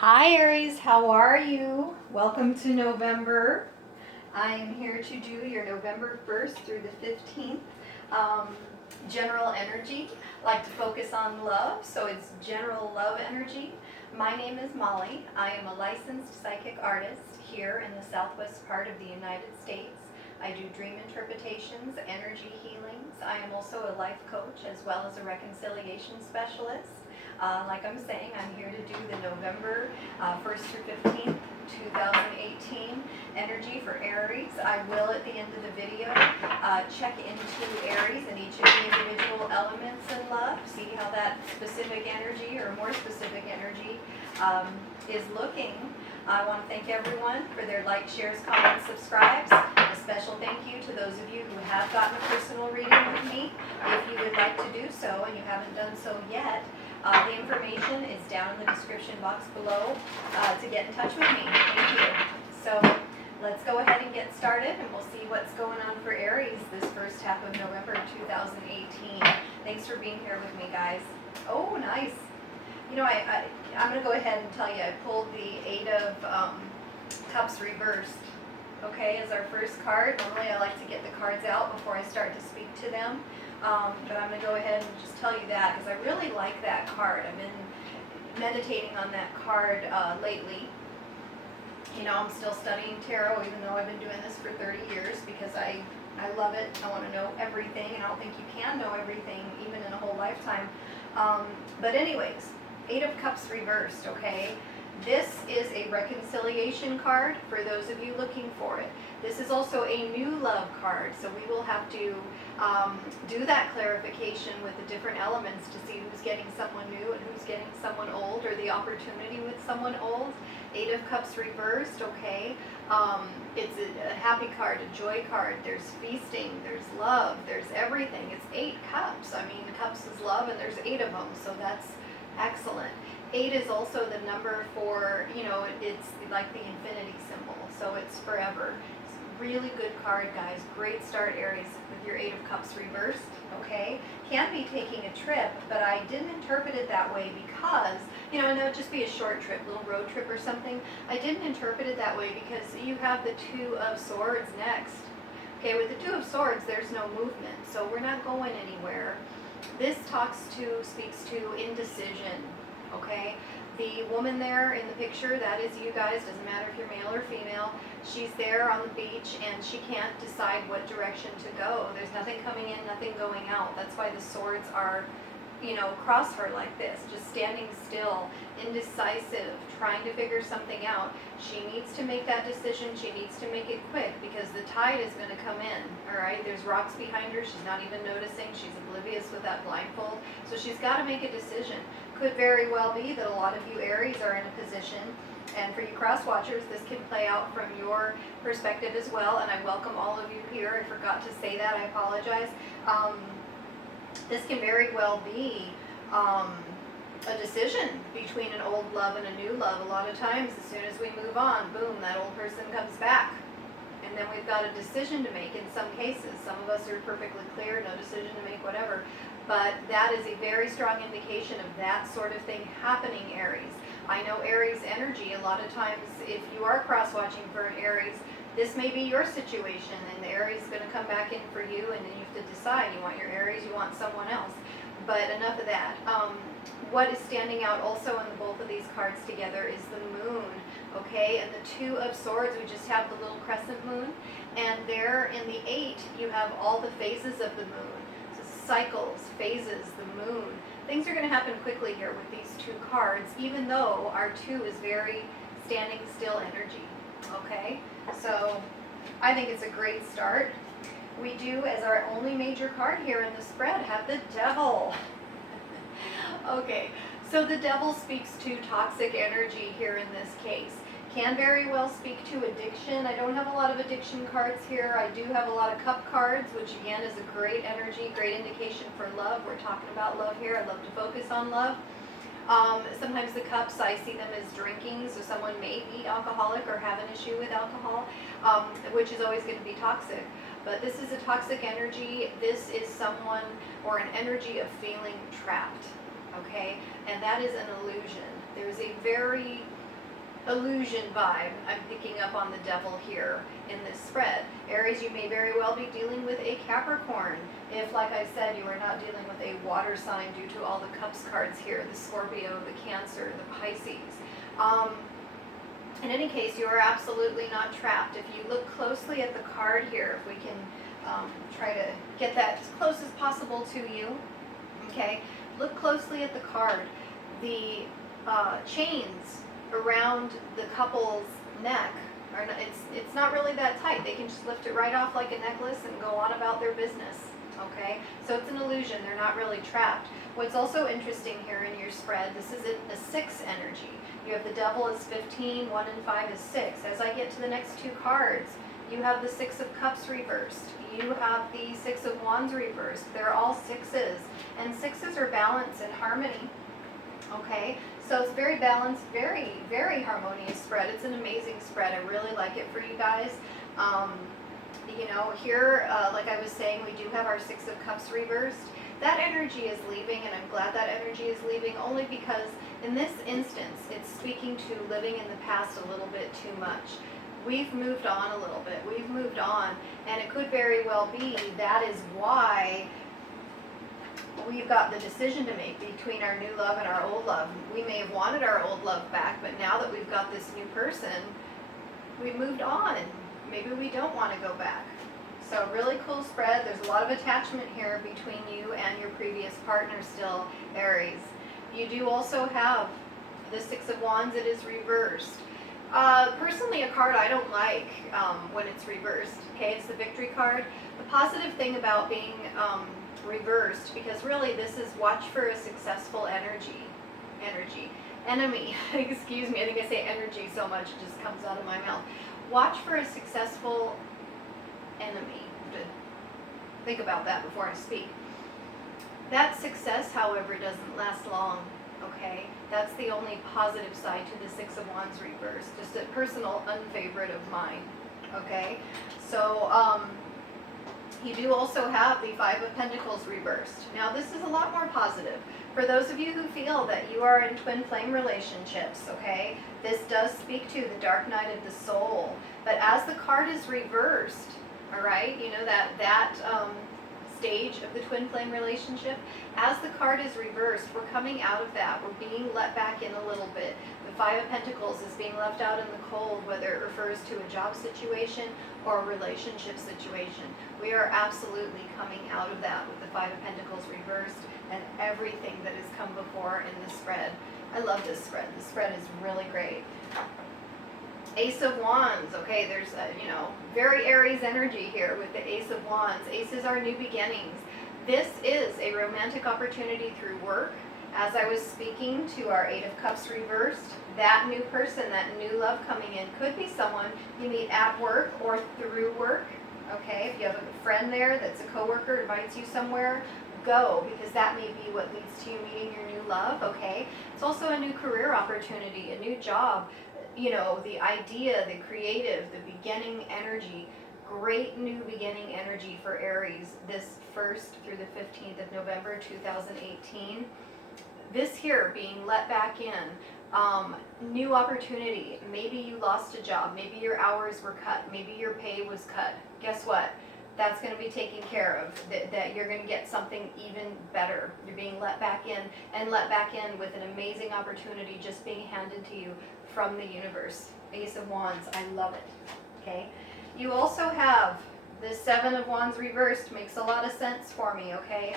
Hi Aries, how are you? Welcome to November. I am here to do your November 1st through the 15th general energy. I like to focus on love, so it's general love energy. My name is Molly. I am a licensed psychic artist here in the southwest part of the United States. I do dream interpretations, energy healings. I am also a life coach as well as a reconciliation specialist. Like I'm saying, I'm here to do the November 1st through 15th, 2018 energy for Aries. I will, at the end of the video, check into Aries and each of the individual elements in love, see how that specific energy or more specific energy is looking. I want to thank everyone for their likes, shares, comments, subscribes. A special thank you to those of you who have gotten a personal reading with me. If you would like to do so and you haven't done so yet, the information is down in the description box below to get in touch with me. Thank you. So let's go ahead and get started, and we'll see what's going on for Aries this first half of November 2018. Thanks for being here with me, guys. Oh, nice. You know, I'm going to go ahead and tell you, I pulled the Eight of Cups reversed, okay, as our first card. Normally I like to get the cards out before I start to speak to them, but I'm going to go ahead and just tell you that because I really like that card. I've been meditating on that card lately. You know, I'm still studying tarot even though I've been doing this for 30 years because I love it. I want to know everything, and I don't think you can know everything even in a whole lifetime. But anyways, Eight of Cups reversed, okay? This is a reconciliation card for those of you looking for it. This is also a new love card, so we will have to do that clarification with the different elements to see who's getting someone new and who's getting someone old, or the opportunity with someone old. Eight of Cups reversed, okay? It's a happy card, a joy card. There's feasting, there's love, there's everything. It's 8 cups. I mean, cups is love, and there's 8 of them, so that's excellent. 8 is also the number for, you know, it's like the infinity symbol, so it's forever. It's a really good card, guys. Great start, Aries, with your 8 of Cups reversed, okay? Can be taking a trip, but I didn't interpret it that way because, you know, and it would just be a short trip, little road trip or something. I didn't interpret it that way because you have the 2 of Swords next. Okay, with the 2 of Swords, there's no movement, so we're not going anywhere. This speaks to indecision, okay? The woman there in the picture, that is you guys, doesn't matter if you're male or female. She's there on the beach and she can't decide what direction to go. There's nothing coming in, nothing going out. That's why the swords are, you know, across her like this, just standing still, indecisive, trying to figure something out. She needs to make that decision. She needs to make it quick because the tide is going to come in, all right? There's rocks behind her. She's not even noticing. She's oblivious with that blindfold. So she's got to make a decision. Could very well be that a lot of you Aries are in a position, and for you cross watchers, this can play out from your perspective as well, and I welcome all of you here. I forgot to say that. I apologize. This can very well be a decision between an old love and a new love. A lot of times, as soon as we move on, boom, that old person comes back. And then we've got a decision to make in some cases. Some of us are perfectly clear, no decision to make, whatever. But that is a very strong indication of that sort of thing happening, Aries. I know Aries energy, a lot of times if you are cross-watching for an Aries, this may be your situation, and the Aries is going to come back in for you, and then you have to decide. You want your Aries, you want someone else. But enough of that. What is standing out also in both of these cards together is the moon, okay? And the 2 of Swords, we just have the little crescent moon. And there in the 8, you have all the phases of the moon. So cycles, phases, the moon. Things are going to happen quickly here with these 2 cards, even though our 2 is very standing still energy, okay? So I think it's a great start. We do, as our only major card here in the spread, have the Devil. Okay, so the Devil speaks to toxic energy here in this case. Can very well speak to addiction. I don't have a lot of addiction cards here. I do have a lot of cup cards, which again is a great energy, great indication for love. We're talking about love here. I love to focus on love. Sometimes the cups, I see them as drinking, so someone may be alcoholic or have an issue with alcohol, which is always going to be toxic. But this is a toxic energy. This is someone or an energy of feeling trapped, okay? And that is an illusion. There's a very illusion vibe I'm picking up on the devil here in this spread. Aries, you may very well be dealing with a Capricorn. If, like I said, you are not dealing with a water sign due to all the cups cards here, the Scorpio, the Cancer, the Pisces. In any case, you are absolutely not trapped. If you look closely at the card here, if we can try to get that as close as possible to you, okay? Look closely at the card. The chains around the couple's neck are not, it's not really that tight. They can just lift it right off like a necklace and go on about their business, okay? So it's an illusion. They're not really trapped. What's also interesting here in your spread, this is a 6 energy. You have the devil is 15, 1 and 5 is 6. As I get to the next 2 cards, you have the 6 of cups reversed. You have the 6 of wands reversed. They're all 6s. And 6s are balance and harmony. Okay, so it's very balanced, very, very harmonious spread. It's an amazing spread. I really like it for you guys. You know, here, like I was saying, we do have our 6 of cups reversed. That energy is leaving, and I'm glad that energy is leaving, only because in this instance, it's speaking to living in the past a little bit too much. We've moved on a little bit. We've moved on, and it could very well be that is why we've got the decision to make between our new love and our old love. We may have wanted our old love back, but now that we've got this new person, we've moved on. Maybe we don't want to go back. So really cool spread. There's a lot of attachment here between you and your previous partner still, Aries. You do also have the 6 of wands. It is reversed. Personally, a card I don't like when it's reversed. Okay, it's the victory card. The positive thing about being reversed, because really this is watch for a successful enemy. Excuse me, I think I say energy so much it just comes out of my mouth. Watch for a successful enemy. Think about that before I speak. That success, however, doesn't last long. Okay, that's the only positive side to the 6 of wands reversed. Just a personal unfavorite of mine. Okay, so you do also have the 5 of pentacles reversed. Now this is a lot more positive. For those of you who feel that you are in twin flame relationships, okay, this does speak to the dark night of the soul. But as the card is reversed, all right, you know that stage of the twin flame relationship, as the card is reversed, we're coming out of that. We're being let back in a little bit. The 5 of pentacles is being left out in the cold, whether it refers to a job situation or a relationship situation. We are absolutely coming out of that with the 5 of pentacles reversed and everything that has come before in the spread. I love this spread. The spread is really great. Ace of Wands, okay, there's very Aries energy here with the Ace of Wands. Aces are new beginnings. This is a romantic opportunity through work. As I was speaking to our 8 of Cups reversed, that new person, that new love coming in could be someone you meet at work or through work, okay? If you have a friend there that's a coworker, invites you somewhere, go, because that may be what leads to you meeting your new love, okay? It's also a new career opportunity, a new job. You know, the idea, the creative, the beginning energy, great new beginning energy for Aries this 1st through the 15th of November 2018. This here being let back in, new opportunity. Maybe you lost a job, maybe your hours were cut, maybe your pay was cut. Guess what? That's going to be taken care of, that you're going to get something even better. You're being let back in, and let back in with an amazing opportunity just being handed to you from the universe. Ace of Wands, I love it. Okay, you also have the 7 of Wands reversed. Makes a lot of sense for me. Okay,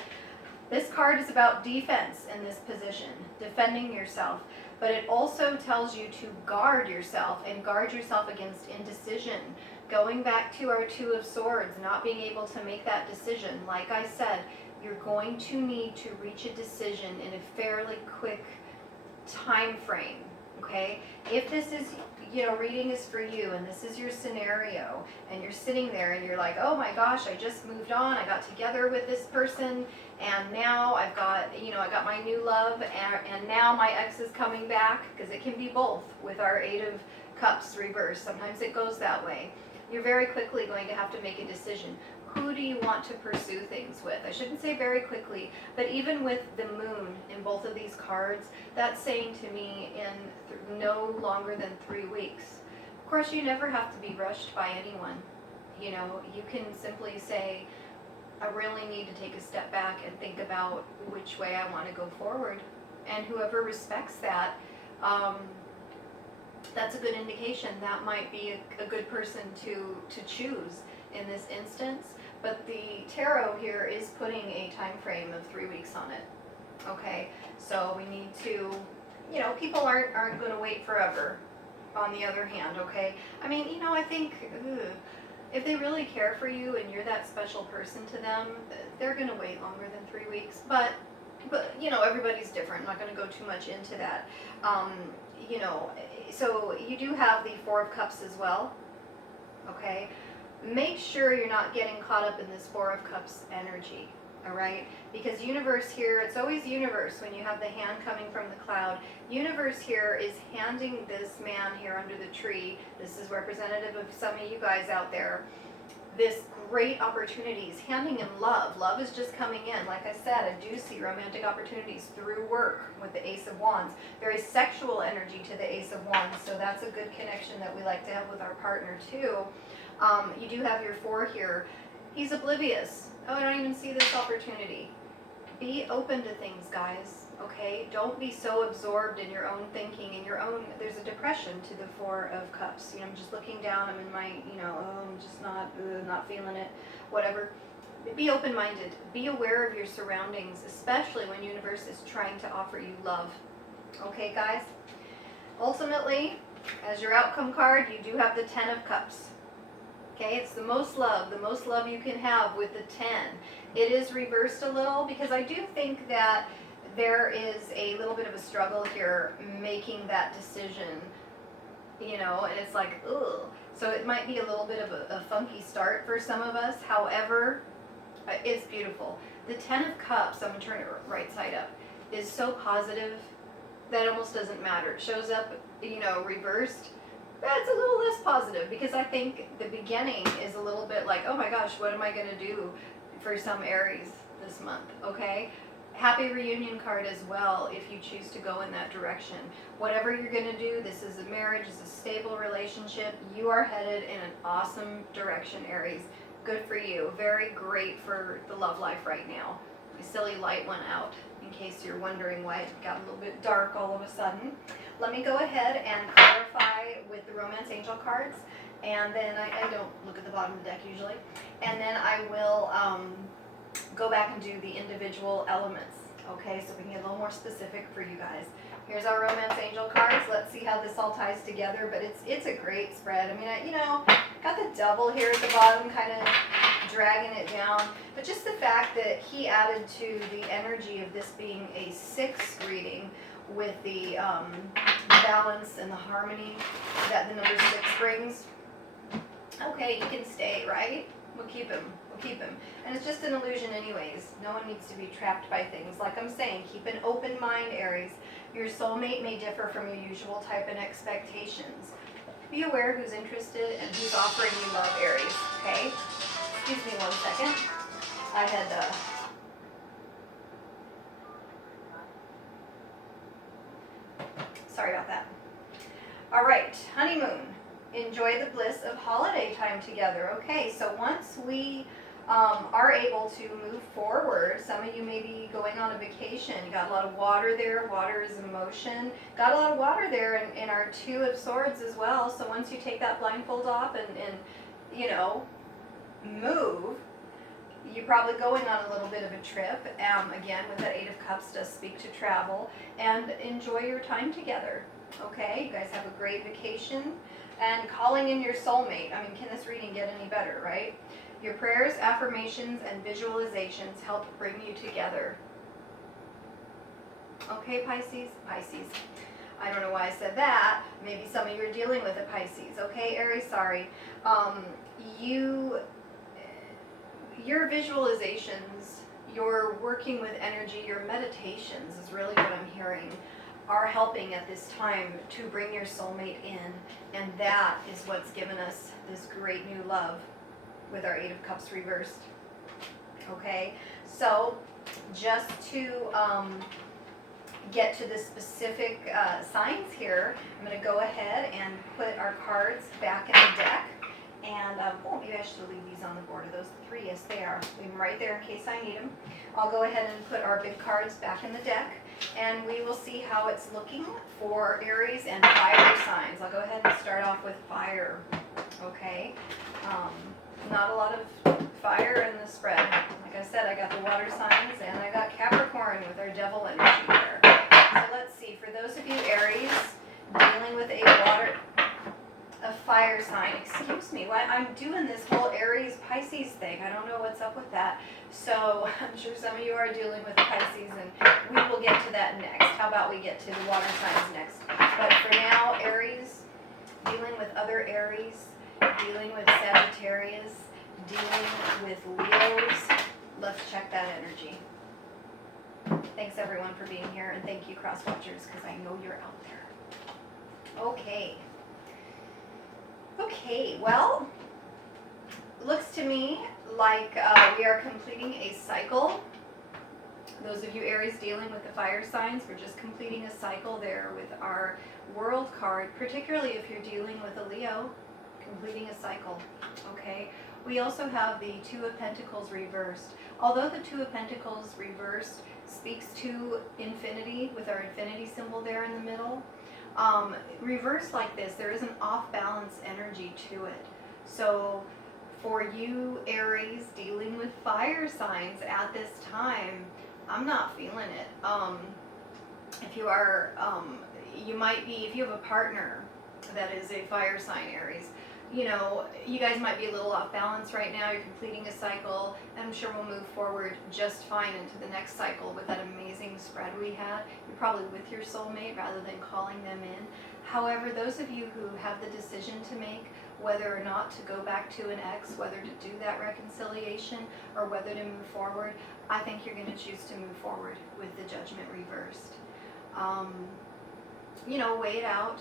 this card is about defense in this position, defending yourself, but it also tells you to guard yourself and guard yourself against indecision. Going back to our 2 of Swords, not being able to make that decision. Like I said, you're going to need to reach a decision in a fairly quick time frame. Okay, if this is, reading is for you and this is your scenario and you're sitting there and you're like, oh my gosh, I just moved on, I got together with this person and now I've got, I got my new love and now my ex is coming back, because it can be both with our 8 of Cups reversed. Sometimes it goes that way. You're very quickly going to have to make a decision. who do you want to pursue things with? I shouldn't say very quickly, but even with the moon in both of these cards, that's saying to me in no longer than 3 weeks. Of course, you never have to be rushed by anyone. You know, you can simply say, I really need to take a step back and think about which way I want to go forward. And whoever respects that, that's a good indication. That might be a good person to choose in this instance. But the tarot here is putting a time frame of 3 weeks on it. Okay, so we need to, you know, people aren't going to wait forever. On the other hand, okay, I mean, you know, I think if they really care for you and you're that special person to them, they're going to wait longer than 3 weeks. But you know, everybody's different. I'm not going to go too much into that. You know, so you do have the Four of Cups as well. Okay, make sure you're not getting caught up in this Four of Cups energy. All right, because universe here, it's always universe when you have the hand coming from the cloud. Universe here is handing this man here under the tree, this is representative of some of you guys out there, this great opportunities, handing him love. Love is just coming in. Like I said, I do see romantic opportunities through work with the Ace of Wands. Very sexual energy to the Ace of Wands, so that's a good connection that we like to have with our partner too. You do have your Four here. He's oblivious. Oh, I don't even see this opportunity. Be open to things, guys, okay? Don't be so absorbed in your own thinking, in your own, there's a depression to the Four of Cups. You know, I'm just looking down, I'm in my, you know, oh, I'm just not feeling it, whatever. Be open-minded. Be aware of your surroundings, especially when universe is trying to offer you love. Okay, guys? Ultimately, as your outcome card, you do have the Ten of Cups. Okay, it's the most love you can have with the 10. It is reversed a little because I do think that there is a little bit of a struggle here making that decision, you know, and it's like, ugh. So it might be a little bit of a funky start for some of us. However, it's beautiful. The Ten of Cups, I'm going to turn it right side up, is so positive that it almost doesn't matter. It shows up, you know, reversed. That's a little less positive because I think the beginning is a little bit like, oh my gosh, what am I going to do for some Aries this month, okay? Happy reunion card as well if you choose to go in that direction. Whatever you're going to do, this is a marriage, it's a stable relationship. You are headed in an awesome direction, Aries. Good for you. Very great for the love life right now. My silly light went out in case you're wondering why it got a little bit dark all of a sudden. Let me go ahead and clarify with the Romance Angel cards, and then I don't look at the bottom of the deck usually, and then I will go back and do the individual elements, okay, so we can get a little more specific for you guys. Here's our Romance Angel cards. Let's see how this all ties together, but it's a great spread. I mean, you know, got the Devil here at the bottom kind of dragging it down, but just the fact that he added to the energy of this being a 6 reading with the balance and the harmony that the number 6 brings. Okay, you can stay, right? We'll keep him. And it's just an illusion anyways. No one needs to be trapped by things. Like I'm saying, keep an open mind, Aries. Your soulmate may differ from your usual type and expectations. Be aware who's interested and who's offering you love, Aries, okay? Excuse me 1 second. I had sorry about that. All right, honeymoon. Enjoy the bliss of holiday time together. Okay, so once we are able to move forward, some of you may be going on a vacation. You got a lot of water there. Water is emotion. Got a lot of water there in our Two of Swords as well. So once you take that blindfold off and you know, move, you're probably going on a little bit of a trip. Again, with that Eight of Cups does speak to travel. And enjoy your time together. Okay, you guys have a great vacation. And calling in your soulmate. I mean, can this reading get any better, right? Your prayers, affirmations, and visualizations help bring you together. Okay, Pisces? Pisces. I don't know why I said that. Maybe some of you are dealing with a Pisces. Okay, Aries, sorry. Your visualizations, your working with energy, your meditations is really what I'm hearing, are helping at this time to bring your soulmate in. And that is what's given us this great new love. with our Eight of Cups reversed. Okay, so just to get to the specific signs here, I'm going to go ahead and put our cards back in the deck. And, oh, maybe I should leave these on the board. Are those the three? Yes, they are. Leave them right there in case I need them. I'll go ahead and put our big cards back in the deck, and we will see how it's looking for Aries and fire signs. I'll go ahead and start off with fire, okay? Not a lot of fire in the spread. Like I said, I got the water signs, and I got Capricorn with our devil energy there. So let's see, for those of you Aries dealing with a fire sign, excuse me, why I'm doing this whole Aries Pisces thing. I don't know what's up with that. So I'm sure some of you are dealing with Pisces, and we will get to that next. How about we get to the water signs next? But for now, Aries, dealing with other Aries, dealing with Sagittarius, dealing with Leos. Let's check that energy. Thanks everyone for being here, and thank you cross watchers, because I know you're out there. Okay, well, looks to me like we are completing a cycle. Those of you Aries dealing with the fire signs, we're just completing a cycle there with our World card, particularly if you're dealing with a Leo, completing a cycle, okay? We also have the Two of Pentacles reversed. Although the Two of Pentacles reversed speaks to infinity with our infinity symbol there in the middle, reversed like this, there is an off-balance energy to it. So for you Aries dealing with fire signs at this time, I'm not feeling it. If you are, you might be, if you have a partner that is a fire sign Aries, you know, you guys might be a little off balance right now. You're completing a cycle, and I'm sure we'll move forward just fine into the next cycle with that amazing spread we had. You're probably with your soulmate rather than calling them in. However, those of you who have the decision to make whether or not to go back to an ex, whether to do that reconciliation or whether to move forward, I think you're going to choose to move forward with the Judgment reversed. You know, weigh it out.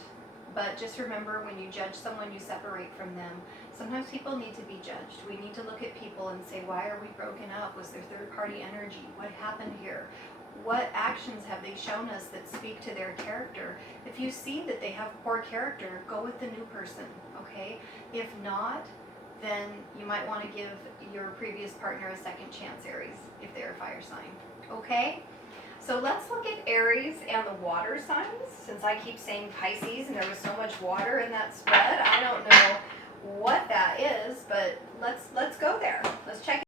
But just remember, when you judge someone, you separate from them. Sometimes people need to be judged. We need to look at people and say, why are we broken up? Was there third-party energy? What happened here? What actions have they shown us that speak to their character? If you see that they have poor character, go with the new person, okay? If not, then you might want to give your previous partner a second chance, Aries, if they're a fire sign, okay? So let's look at Aries and the water signs. Since I keep saying Pisces and there was so much water in that spread, I don't know what that is, but let's go there. Let's check it.